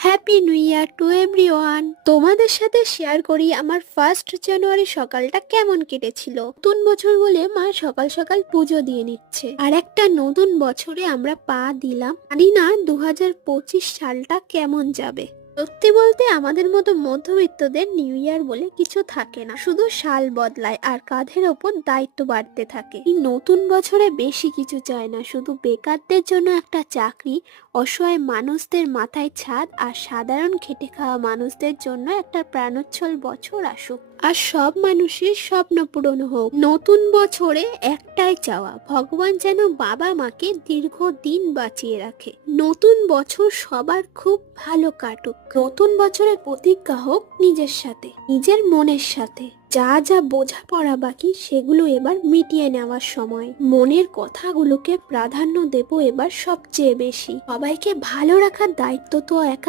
Happy new year to everyone. তোমাদের সাথে share করি আমার 1 জানুয়ারি সকালটা কেমন কেটেছিল। নতুন বছর বলে মা সকাল সকাল পুজো দিয়ে নিচ্ছে, আর একটা নতুন বছরে আমরা পা দিলাম। জানি না 2025 সালটা কেমন যাবে। সত্যি বলতে আমাদের মতো মধ্যবিত্তদের নিউ ইয়ার বলে কিছু থাকে না, শুধু সাল বদলায় আর কাঁধের ওপর দায়িত্ব বাড়তে থাকে। এই নতুন বছরে বেশি কিছু চায় না, শুধু বেকারদের জন্য একটা চাকরি, অসহায় মানুষদের মাথায় ছাদ, আর সাধারণ খেটে খাওয়া মানুষদের জন্য একটা প্রাণোচ্ছল বছর আসুক, আর সব মানুষের স্বপ্ন পূরণ হোক। নতুন বছরে একটাই চাওয়া, ভগবান যেন বাবা মাকে দীর্ঘদিন বাঁচিয়ে রাখে। নতুন বছর সবার খুব ভালো কাটুক। নতুন বছরের প্রতিজ্ঞা হোক নিজের সাথে, নিজের মনের সাথে। যা যা বোঝাপড়া বাকি সেগুলো এবার মিটিয়ে নেওয়ার সময়। মনের কথাগুলোকে প্রাধান্য দেব এবার সবচেয়ে বেশি। সবাইকে ভালো রাখার দায়িত্ব তো একা